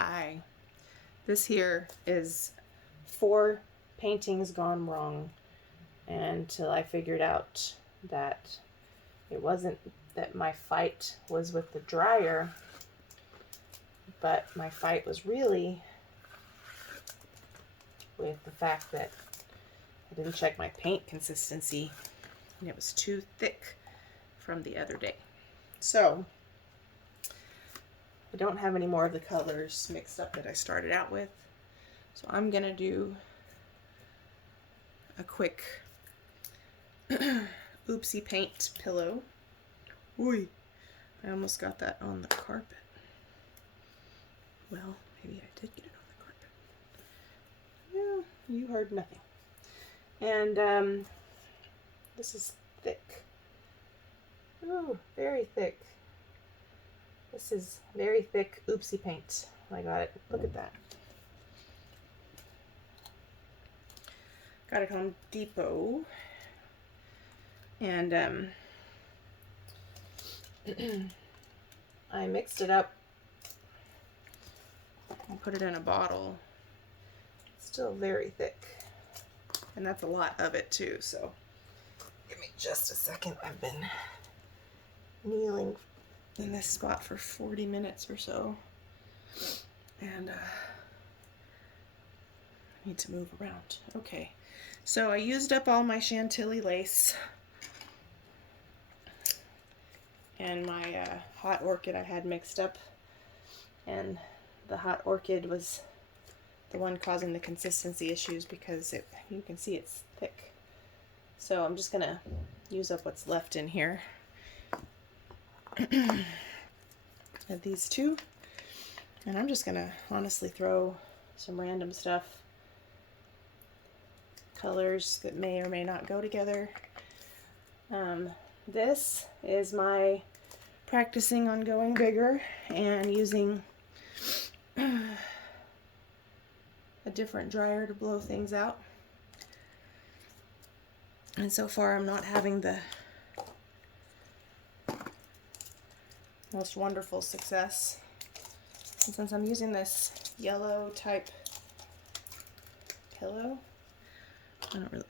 Hi. This here is 4 paintings gone wrong, until I figured out that it wasn't that my fight was with the dryer, but my fight was really with the fact that I didn't check my paint consistency and it was too thick from the other day. So I don't have any more of the colors mixed up that I started out with. So I'm gonna do a quick oopsie paint pillow. Ooh, I almost got that on the carpet. Well, maybe I did get it on the carpet. Yeah, you heard nothing. And this is thick. Ooh, very thick. This is very thick oopsie paint. I got it. Look at that. Got it Home Depot. And I mixed it up and put it in a bottle. It's still very thick. And that's a lot of it too, so give me just a second. I've been kneeling in this spot for 40 minutes or so. And I need to move around. Okay, so I used up all my Chantilly lace. And my hot orchid I had mixed up, and the hot orchid was the one causing the consistency issues because you can see it's thick. So I'm just gonna use up what's left in here of these two, and I'm just gonna honestly throw some random stuff, colors that may or may not go together. This is my practicing on going bigger and using a different dryer to blow things out. And so far I'm not having the most wonderful success. And since I'm using this yellow type pillow, I don't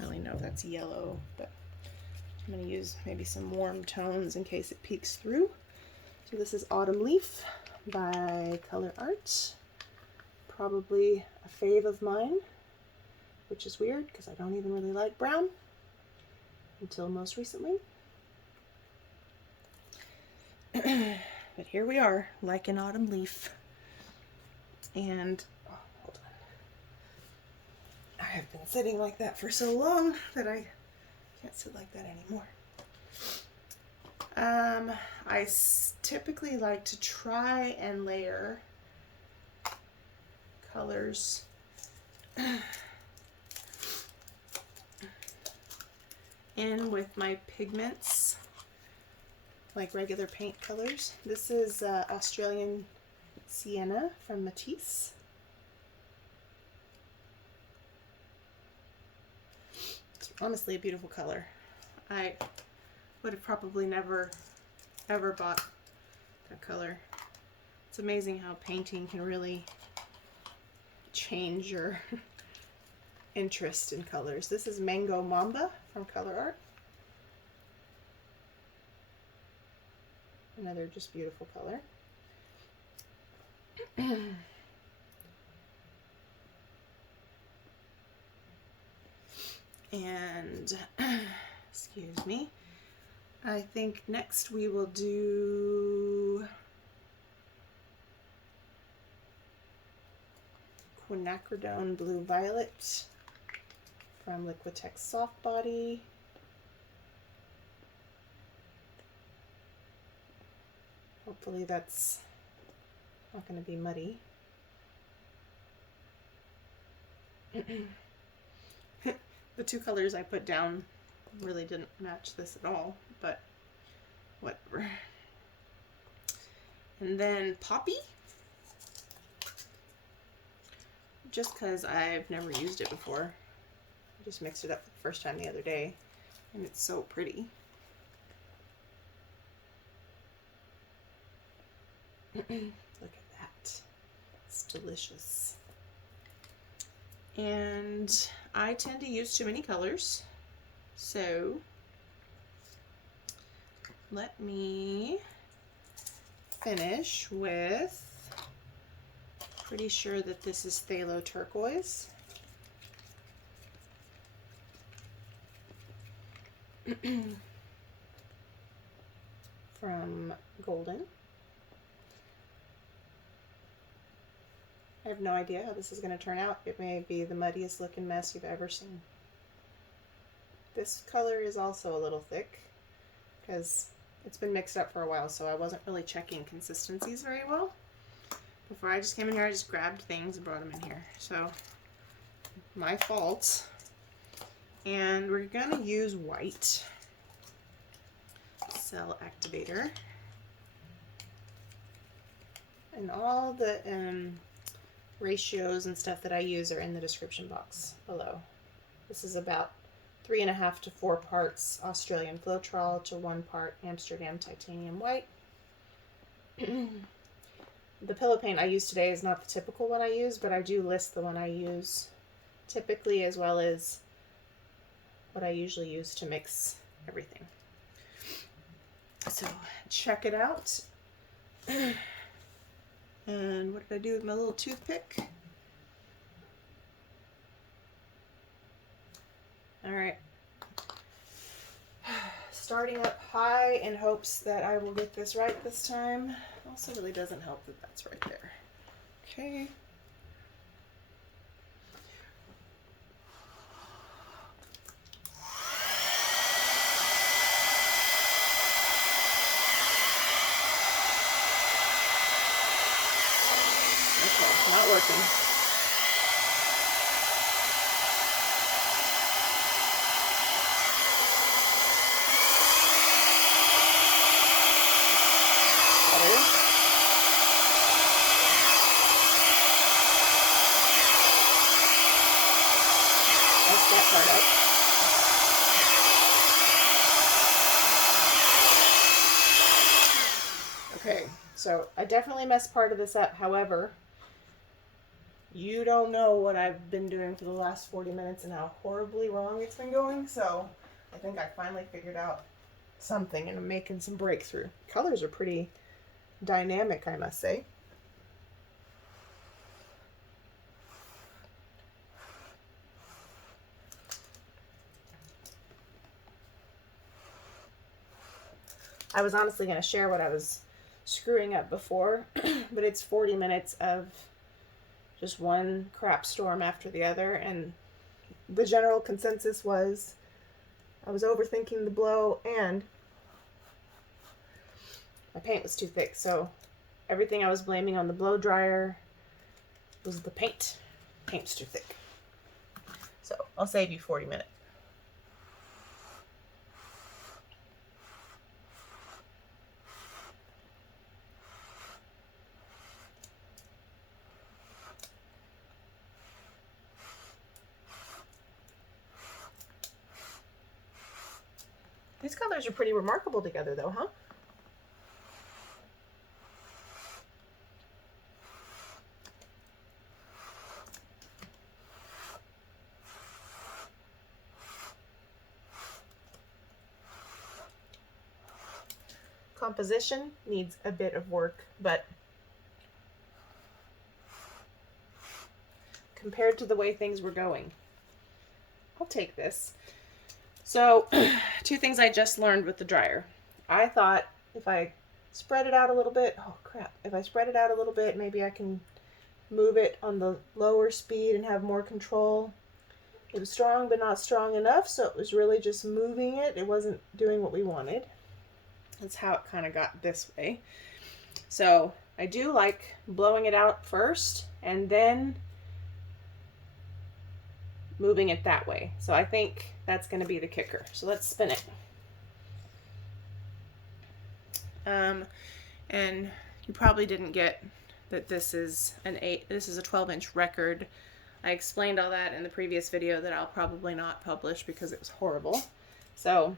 really know if that's yellow, but I'm going to use maybe some warm tones in case it peeks through. So this is Autumn Leaf by Colourarte. Probably a fave of mine, which is weird because I don't even really like brown until most recently. But here we are, like an autumn leaf. And hold on. I have been sitting like that for so long that I can't sit like that anymore. I typically like to try and layer colors in with my pigments, like regular paint colors. This is Australian Sienna from Matisse. It's honestly a beautiful color. I would have probably never ever bought that color. It's amazing how painting can really change your interest in colors. This is Mango Mamba from Colourarte. Another just beautiful color. And excuse me, I think next we will do Quinacridone Blue Violet from Liquitex Soft Body. Hopefully that's not going to be muddy. The two colors I put down really didn't match this at all, but whatever. And then Poppy, just because I've never used it before. I just mixed it up for the first time the other day, and it's so pretty. Look at that. delicious. And I tend to use too many colors, so let me finish with, pretty sure that this is phthalo turquoise. From Golden. I have no idea how this is going to turn out. It may be the muddiest looking mess you've ever seen. This color is also a little thick because it's been mixed up for a while, so I wasn't really checking consistencies very well. Before I just came in here, I just grabbed things and brought them in here. So, my fault. And we're going to use white cell activator. And all the ratios and stuff that I use are in the description box below. This is about 3.5 to 4 parts Australian Floetrol to 1 part Amsterdam titanium white. The pillow paint I use today is not the typical one I use, but I do list the one I use typically, as well as what I usually use to mix everything. So check it out. And what did I do with my little toothpick? All right. Starting up high in hopes that I will get this right this time. Also really doesn't help that that's right there. Okay. Okay, not working. That part up. Okay, so I definitely messed part of this up. However, you don't know what I've been doing for the last 40 minutes and how horribly wrong it's been going. So I think I finally figured out something and I'm making some breakthrough. Colors are pretty dynamic, I must say. I was honestly going to share what I was screwing up before, but it's 40 minutes of just one crap storm after the other, and the general consensus was I was overthinking the blow and my paint was too thick, so everything I was blaming on the blow dryer was the paint. Paint's too thick. So I'll save you 40 minutes. These colors are pretty remarkable together though, huh? Composition needs a bit of work, but compared to the way things were going, I'll take this. So, 2 things I just learned with the dryer. I thought if I spread it out a little bit, oh crap, if I spread it out a little bit, maybe I can move it on the lower speed and have more control. It was strong, but not strong enough, so it was really just moving it. It wasn't doing what we wanted. That's how it kind of got this way. So, I do like blowing it out first and then moving it that way. So I think that's going to be the kicker. So let's spin it. And you probably didn't get that this is a 12-inch record. I explained all that in the previous video that I'll probably not publish because it was horrible. So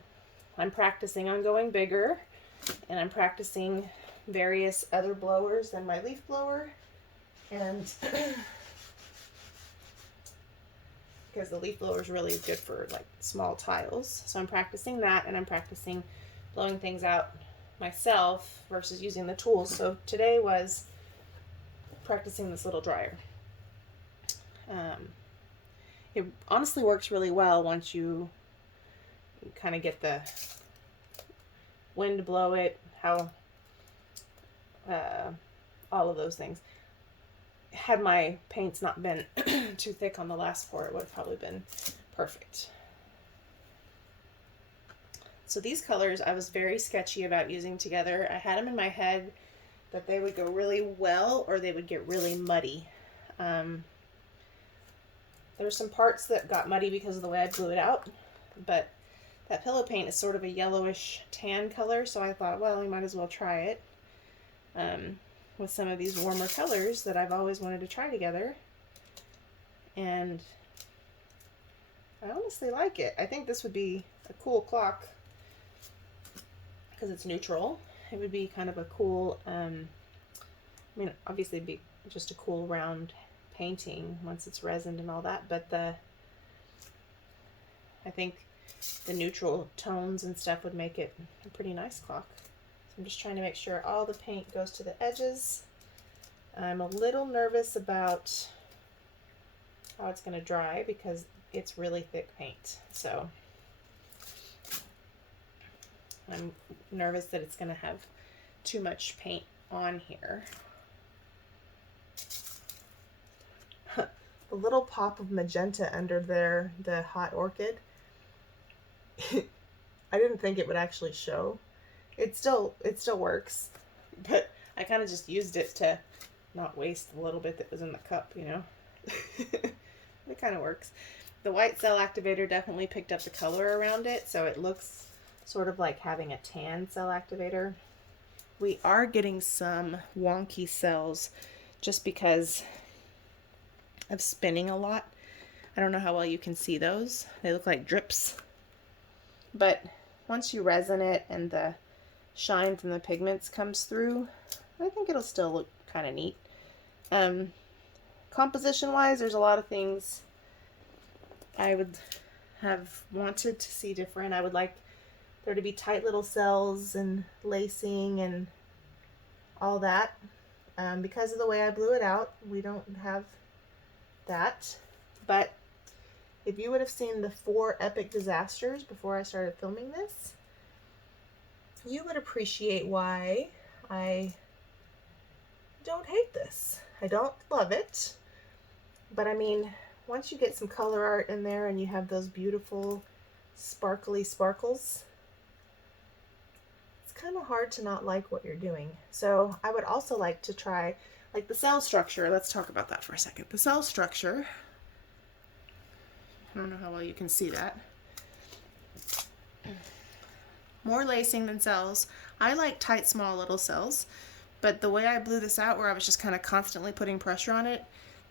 I'm practicing on going bigger, and I'm practicing various other blowers than my leaf blower, And because the leaf blower is really good for like small tiles. So I'm practicing that, and I'm practicing blowing things out myself versus using the tools. So today was practicing this little dryer. It honestly works really well once you kind of get the when to blow it, how, all of those things. Had my paints not been too thick on the last pour, it would have probably been perfect. So these colors I was very sketchy about using together. I had them in my head that they would go really well or they would get really muddy. There's some parts that got muddy because of the way I blew it out, but that pillow paint is sort of a yellowish tan color, so I thought, well, we might as well try it with some of these warmer colors that I've always wanted to try together. And I honestly like it. I think this would be a cool clock because it's neutral. It would be kind of a cool, I mean, obviously it'd be just a cool round painting once it's resined and all that, but I think the neutral tones and stuff would make it a pretty nice clock. So I'm just trying to make sure all the paint goes to the edges. I'm a little nervous about how it's going to dry because it's really thick paint. So I'm nervous that it's going to have too much paint on here. The little pop of magenta under there, the hot orchid, I didn't think it would actually show. It still works, but I kind of just used it to not waste the little bit that was in the cup, you know. It kind of works. The white cell activator definitely picked up the color around it, so it looks sort of like having a tan cell activator. We are getting some wonky cells just because of spinning a lot. I don't know how well you can see those. They look like drips. But once you resin it and the shine from the pigments comes through, I think it'll still look kind of neat. Composition wise, there's a lot of things I would have wanted to see different. I would like there to be tight little cells and lacing and all that. Because of the way I blew it out, we don't have that. But if you would have seen the 4 epic disasters before I started filming this, you would appreciate why I don't hate this. I don't love it, but I mean, once you get some Colourarte in there and you have those beautiful sparkly sparkles, it's kind of hard to not like what you're doing. So I would also like to try, like the cell structure. Let's talk about that for a second. The cell structure, I don't know how well you can see that. More lacing than cells. I like tight, small little cells, but the way I blew this out, where I was just kind of constantly putting pressure on it,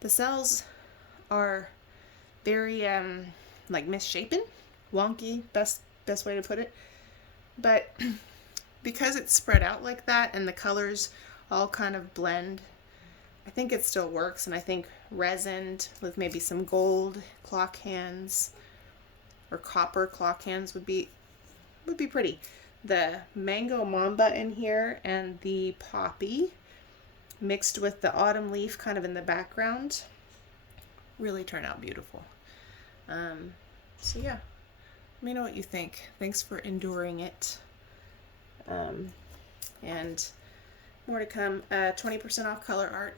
the cells are very like misshapen, wonky, best way to put it. But because it's spread out like that and the colors all kind of blend, I think it still works. And I think resined with maybe some gold clock hands or copper clock hands would be pretty. The mango mamba in here and the poppy mixed with the autumn leaf kind of in the background really turn out beautiful. So yeah, let me know what you think. Thanks for enduring it. And more to come. 20% off Colourarte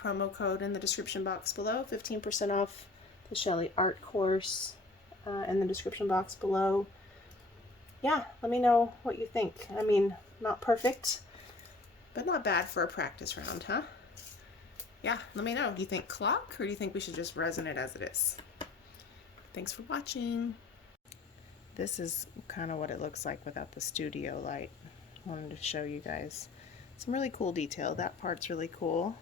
promo code in the description box below. 15% off the Sheleeart course in the description box below. Yeah, let me know what you think. I mean, not perfect, but not bad for a practice round, huh? Yeah, let me know. Do you think clock, or do you think we should just resin it as it is? Thanks for watching. This is kind of what it looks like without the studio light. I wanted to show you guys some really cool detail. That part's really cool.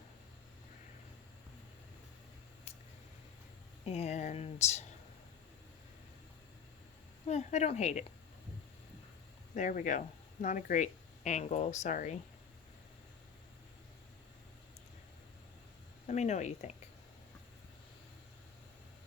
And I don't hate it. There we go. Not a great angle, sorry. Let me know what you think.